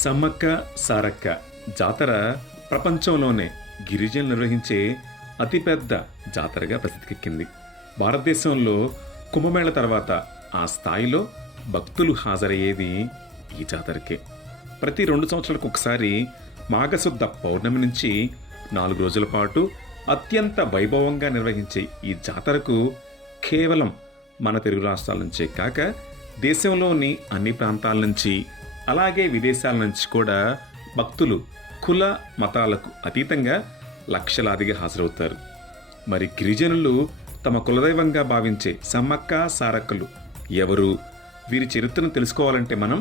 సమ్మక్క సారక్క జాతర ప్రపంచంలోనే గిరిజనులు నిర్వహించే అతిపెద్ద జాతరగా ప్రసిద్ధికెక్కింది. భారతదేశంలో కుంభమేళ తర్వాత ఆ స్థాయిలో భక్తులు హాజరయ్యేది ఈ జాతరకే. ప్రతి 2 సంవత్సరాలకు ఒకసారి మాఘశుద్ధ పౌర్ణమి నుంచి 4 రోజుల పాటు అత్యంత వైభవంగా నిర్వహించే ఈ జాతరకు కేవలం మన తెలుగు రాష్ట్రాల నుంచే కాక దేశంలోని అన్ని ప్రాంతాల నుంచి అలాగే విదేశాల నుంచి కూడా భక్తులు కుల మతాలకు అతీతంగా లక్షలాదిగా హాజరవుతారు. మరి గిరిజనులు తమ కులదైవంగా భావించే సమ్మక్క సారక్కలు ఎవరు? వీరి చరిత్రను తెలుసుకోవాలంటే మనం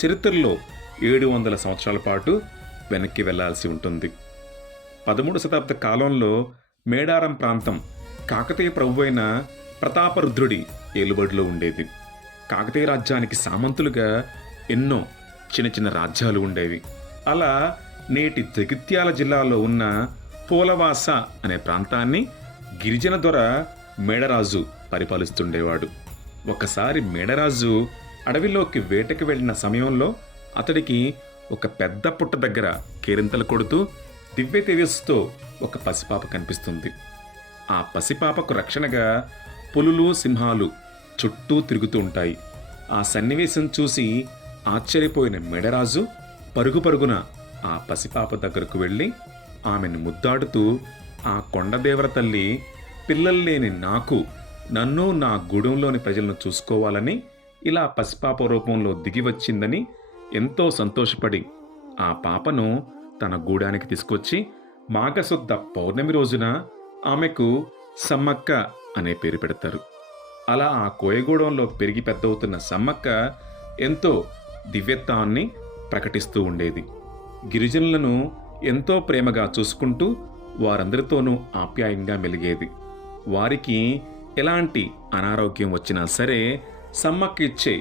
చరిత్రలో 700 సంవత్సరాల పాటు వెనక్కి వెళ్లాల్సి ఉంటుంది. 13వ శతాబ్ద కాలంలో మేడారం ప్రాంతం కాకతీయ ప్రభువైన ప్రతాపరుద్రుడి ఏలుబడిలో ఉండేది. కాకతీయ రాజ్యానికి సామంతులుగా ఎన్నో చిన్న చిన్న రాజ్యాలు ఉండేవి. అలా నేటి జగిత్యాల జిల్లాలో ఉన్న పోలవాస అనే ప్రాంతాన్ని గిరిజన దొర మేడరాజు పరిపాలిస్తుండేవాడు. ఒకసారి మేడరాజు అడవిలోకి వేటకి వెళ్ళిన సమయంలో అతడికి ఒక పెద్ద పుట్ట దగ్గర కేరింతలు కొడుతూ దివ్య తేజస్సుతో ఒక పసిపాప కనిపిస్తుంది. ఆ పసిపాపకు రక్షణగా పులులు సింహాలు చుట్టూ తిరుగుతూ ఉంటాయి. ఆ సన్నివేశం చూసి ఆశ్చర్యపోయిన మేడరాజు పరుగు పరుగున ఆ పసిపాప దగ్గరకు వెళ్ళి ఆమెను ముద్దాడుతూ, ఆ కొండదేవర తల్లి పిల్లలు లేని నన్ను నా గూడెంలోని ప్రజలను చూసుకోవాలని ఇలా పసిపాప రూపంలో దిగి వచ్చిందని ఎంతో సంతోషపడి ఆ పాపను తన గూడానికి తీసుకొచ్చి మాఘశుద్ధ పౌర్ణమి రోజున ఆమెకు సమ్మక్క అనే పేరు పెడతారు. అలా ఆ కోయగూడెంలో పెరిగి పెద్దవుతున్న సమ్మక్క ఎంతో దివ్యత్వాన్ని ప్రకటిస్తూ ఉండేది. గిరిజనులను ఎంతో ప్రేమగా చూసుకుంటూ వారందరితోనూ ఆప్యాయంగా మెలిగేది. వారికి ఎలాంటి అనారోగ్యం వచ్చినా సరే సమ్మక్క ఇచ్చే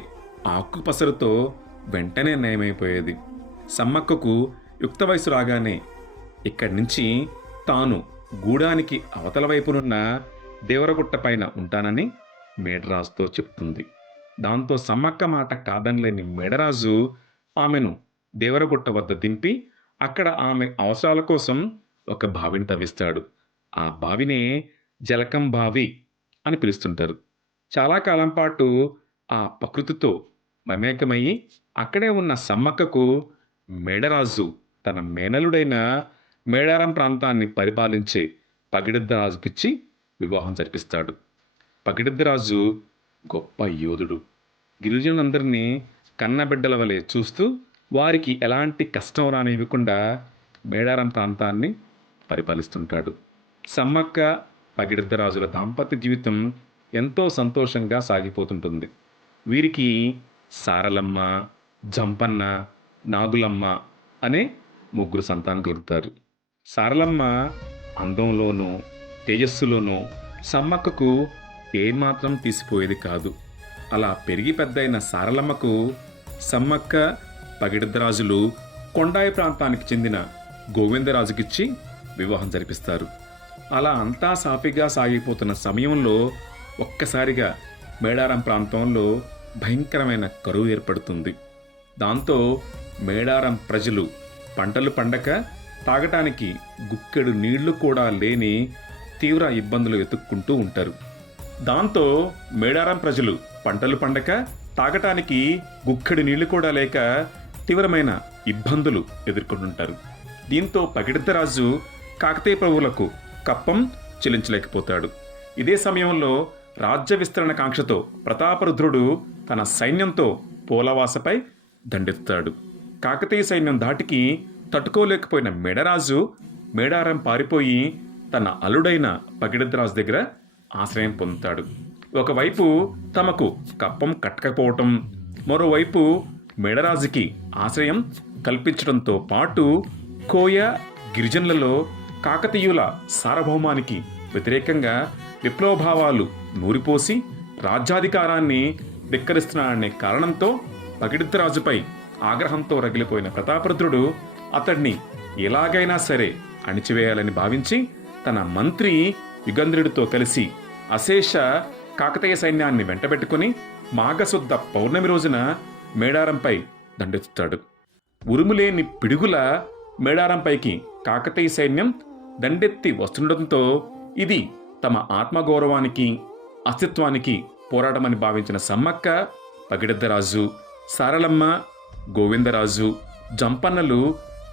ఆకు పసరుతో వెంటనే నయమైపోయేది. సమ్మక్కకు యుక్త వయసు రాగానే ఇక్కడి నుంచి తాను గూడానికి అవతల వైపునున్న దేవరగుట్ట పైన ఉంటానని మేడరాజుతో చెప్తుంది. దాంతో సమ్మక్క మాట కాదనలేని మేడరాజు ఆమెను దేవరగుట్ట వద్ద దింపి అక్కడ ఆమె అవసరాల కోసం ఒక బావిని తవ్విస్తాడు. ఆ బావినే జలకం బావి అని పిలుస్తుంటారు. చాలా కాలం పాటు ఆ ప్రకృతితో మమేకమయ్యి అక్కడే ఉన్న సమ్మక్కకు మేడరాజు తన మేనలుడైన మేడారం ప్రాంతాన్ని పరిపాలించే పగిడిద్దరాజుకిచ్చి వివాహం జరిపిస్తాడు. పగిడిద్దరాజు గొప్ప యోధుడు. గిరిజనులందరినీ కన్నబిడ్డల వలె చూస్తూ వారికి ఎలాంటి కష్టం రానివ్వకుండా మేడారం ప్రాంతాన్ని పరిపాలిస్తుంటాడు. సమ్మక్క పగిడిద్దరాజుల దాంపత్య జీవితం ఎంతో సంతోషంగా సాగిపోతుంటుంది. వీరికి సారలమ్మ, జంపన్న, నాగులమ్మ అనే 3 సంతానం కలుగుతారు. సారలమ్మ అందంలోనూ తేజస్సులోనూ సమ్మక్కకు ఏమాత్రం తీసిపోయేది కాదు. అలా పెరిగి పెద్దయిన సారలమ్మకు సమ్మక్క పగిడిద్దరాజులు కొండాయి ప్రాంతానికి చెందిన గోవిందరాజుకిచ్చి వివాహం జరిపిస్తారు. అలా అంతా సాఫీగా సాగిపోతున్న సమయంలో ఒక్కసారిగా మేడారం ప్రాంతంలో భయంకరమైన కరువు ఏర్పడుతుంది. దాంతో మేడారం ప్రజలు పంటలు పండక తాగటానికి గుక్కెడు నీళ్లు కూడా లేని తీవ్ర ఇబ్బందులు వెతుక్కుంటూ ఉంటారు. దాంతో మేడారం ప్రజలు పంటలు పండక తాగటానికి గుక్కెడు నీళ్లు కూడా లేక తీవ్రమైన ఇబ్బందులు ఎదుర్కొంటుంటారు. దీంతో పగిడిద్దరాజు కాకతీయ ప్రభువులకు కప్పం చెల్లించలేకపోతాడు. ఇదే సమయంలో రాజ్య విస్తరణ కాంక్షతో ప్రతాపరుద్రుడు తన సైన్యంతో పోలవాసపై దండెత్తాడు. కాకతీయ సైన్యం ధాటికి తట్టుకోలేకపోయిన మేడరాజు మేడారం పారిపోయి తన అల్లుడైన పగిడిద్దరాజు దగ్గర ఆశ్రయం పొందుతాడు. ఒకవైపు తమకు కప్పం కట్టకపోవటం, మరోవైపు మేడరాజుకి ఆశ్రయం కల్పించడంతో పాటు కోయ గిరిజనులలో కాకతీయుల సార్వభౌమానికి వ్యతిరేకంగా విప్లవభావాలు నూరిపోసి రాజ్యాధికారాన్ని ధిక్కరిస్తున్నాడనే కారణంతో పగిడిద్దరాజుపై ఆగ్రహంతో రగిలిపోయిన ప్రతాపరుద్రుడు అతడిని ఎలాగైనా సరే అణిచివేయాలని భావించి తన మంత్రి యుగంధరుడితో కలిసి అశేష కాకతీయ సైన్యాన్ని వెంటబెట్టుకుని మాఘశుద్ధ పౌర్ణమి రోజున మేడారంపై దండెత్తుతాడు. ఉరుములేని పిడుగుల మేడారంపైకి కాకతీయ సైన్యం దండెత్తి వస్తుండటంతో ఇది తమ ఆత్మగౌరవానికి అస్తిత్వానికి పోరాటమని భావించిన సమ్మక్క, పగిడద్దరాజు, సారలమ్మ, గోవిందరాజు, జంపన్నలు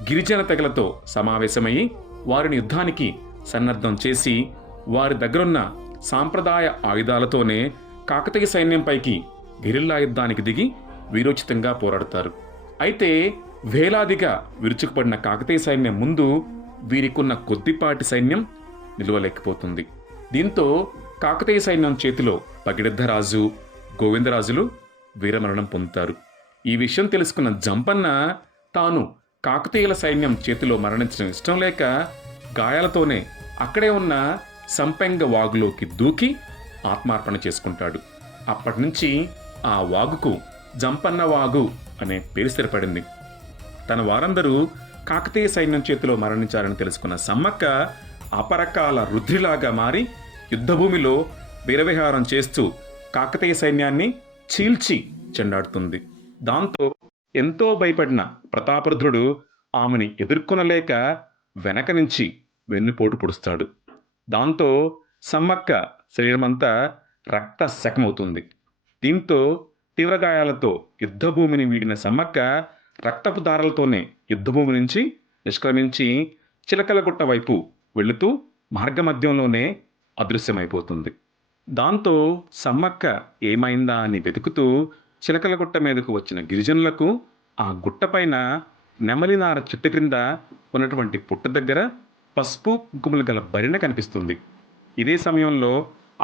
గిరిజన తెగలతో సమావేశమై వారిని యుద్ధానికి సన్నద్ధం చేసి వారి దగ్గరున్న సాంప్రదాయ ఆయుధాలతోనే కాకతీయ సైన్యంపైకి గెరిల్లా యుద్ధానికి దిగి వీరోచితంగా పోరాడతారు. అయితే వేలాదిగా విరుచుకుపడిన కాకతీయ సైన్యం ముందు వీరికున్న కొద్దిపాటి సైన్యం నిలవలేకపోతుంది. దీంతో కాకతీయ సైన్యం చేతిలో పగిడద్దరాజు, గోవిందరాజులు వీరమరణం పొందుతారు. ఈ విషయం తెలుసుకున్న జంపన్న తాను కాకతీయుల సైన్యం చేతిలో మరణించడం ఇష్టం లేక గాయాలతోనే అక్కడే ఉన్న సంపెంగ వాగులోకి దూకి ఆత్మార్పణ చేసుకుంటాడు. అప్పటి నుంచి ఆ వాగుకు జంపన్న వాగు అనే పేరు స్థిరపడింది. తన వారందరూ కాకతీయ సైన్యం చేతిలో మరణించారని తెలుసుకున్న సమ్మక్క అపరకాల రుద్రిలాగా మారి యుద్ధభూమిలో వీరవిహారం చేస్తూ కాకతీయ సైన్యాన్ని చీల్చి చెండాడుతుంది. దాంతో ఎంతో భయపడిన ప్రతాపరుద్రుడు ఆమెని ఎదుర్కొనలేక వెనక నుంచి వెన్నుపోటు పొడుస్తాడు. దాంతో సమ్మక్క శరీరమంతా రక్త శకమవుతుంది. దీంతో తీవ్రగాయాలతో యుద్ధభూమిని వీడిన సమ్మక్క రక్తపు దారాలతోనే యుద్ధభూమి నుంచి నిష్క్రమించి చిలకలగుట్ట వైపు వెళుతూ మార్గమధ్యంలోనే అదృశ్యమైపోతుంది. దాంతో సమ్మక్క ఏమైందా అని వెతుకుతూ చిలకలగుట్ట మీదకు వచ్చిన గిరిజనులకు ఆ గుట్టపైన నెమలినార చెట్టు క్రింద ఉన్నటువంటి పుట్ట దగ్గర పసుపు కుంకుమలు గల భరిణ కనిపిస్తుంది. ఇదే సమయంలో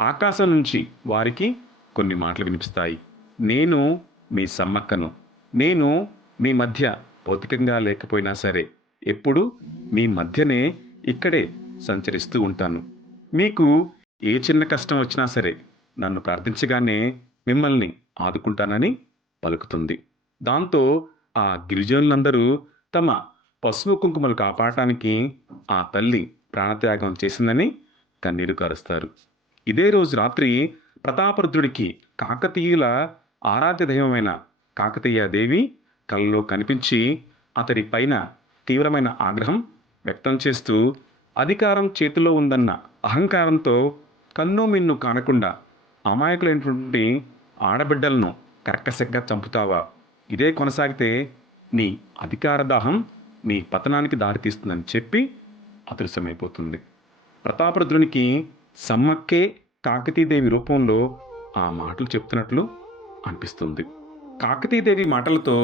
ఆకాశం నుంచి వారికి కొన్ని మాటలు వినిపిస్తాయి. నేను మీ సమ్మక్కను. నేను మీ మధ్య భౌతికంగా లేకపోయినా సరే ఎప్పుడు మీ మధ్యనే ఇక్కడే సంచరిస్తూ ఉంటాను. మీకు ఏ చిన్న కష్టం వచ్చినా సరే నన్ను ప్రార్థించగానే మిమ్మల్ని ఆదుకుంటానని పలుకుతుంది. దాంతో ఆ గిరిజనులందరూ తమ పసుపు కుంకుమలు కాపాడటానికి ఆ తల్లి ప్రాణత్యాగం చేసిందని కన్నీరు కారుస్తారు. ఇదే రోజు రాత్రి ప్రతాపరుద్రుడికి కాకతీయుల ఆరాధ్య దైవమైన కాకతీయ దేవి కలలో కనిపించి అతడి పైన తీవ్రమైన ఆగ్రహం వ్యక్తం చేస్తూ అధికారం చేతిలో ఉందన్న అహంకారంతో కన్ను మిన్ను కానకుండా అమాయకులైనటువంటి ఆడబిడ్డలను కర్కశంగా చంపుతావా? ఇదే కొనసాగితే నీ అధికార దాహం నీ పతనానికి దారితీస్తుందని చెప్పి అదృశ్యమైపోతుంది. ప్రతాపరుద్రునికి సమ్మక్కే కాకతీదేవి రూపంలో ఆ మాటలు చెప్తున్నట్లు అనిపిస్తుంది. కాకతీదేవి మాటలతో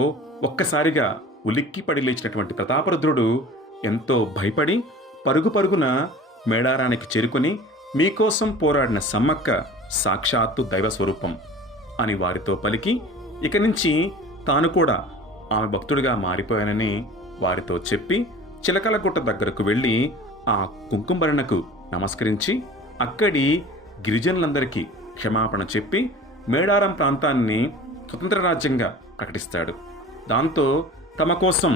ఒక్కసారిగా ఉలిక్కి పడి లేచినటువంటి ప్రతాపరుద్రుడు ఎంతో భయపడి పరుగు పరుగున మేడారానికి చేరుకొని మీకోసం పోరాడిన సమ్మక్క సాక్షాత్తు దైవస్వరూపం అని వారితో పలికి ఇక నుంచి తాను కూడా ఆమె భక్తుడిగా మారిపోయానని వారితో చెప్పి చిలకలగుట్ట దగ్గరకు వెళ్ళి ఆ కుంకుమభరణకు నమస్కరించి అక్కడి గిరిజనులందరికీ క్షమాపణ చెప్పి మేడారం ప్రాంతాన్ని స్వతంత్ర రాజ్యంగా ప్రకటిస్తాడు. దాంతో తమ కోసం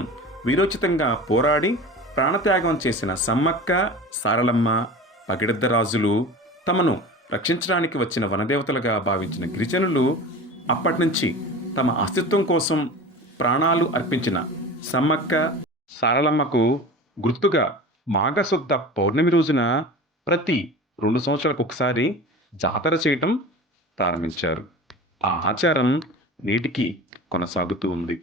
వీరోచితంగా పోరాడి ప్రాణత్యాగం చేసిన సమ్మక్క, సారలమ్మ, పగిడద్దరాజులు తమను రక్షించడానికి వచ్చిన వనదేవతలుగా భావించిన గిరిజనులు అప్పటినుంచి తమ అస్తిత్వం కోసం ప్రాణాలు అర్పించిన సమ్మక్క, సారలమ్మకు గుర్తుగా మాఘశుద్ధ పౌర్ణమి రోజున ప్రతి 2 సంవత్సరాలకు ఒకసారి జాతర చేయటం ప్రారంభించారు. ఆ ఆచారం నేటికి కొనసాగుతూ ఉంది.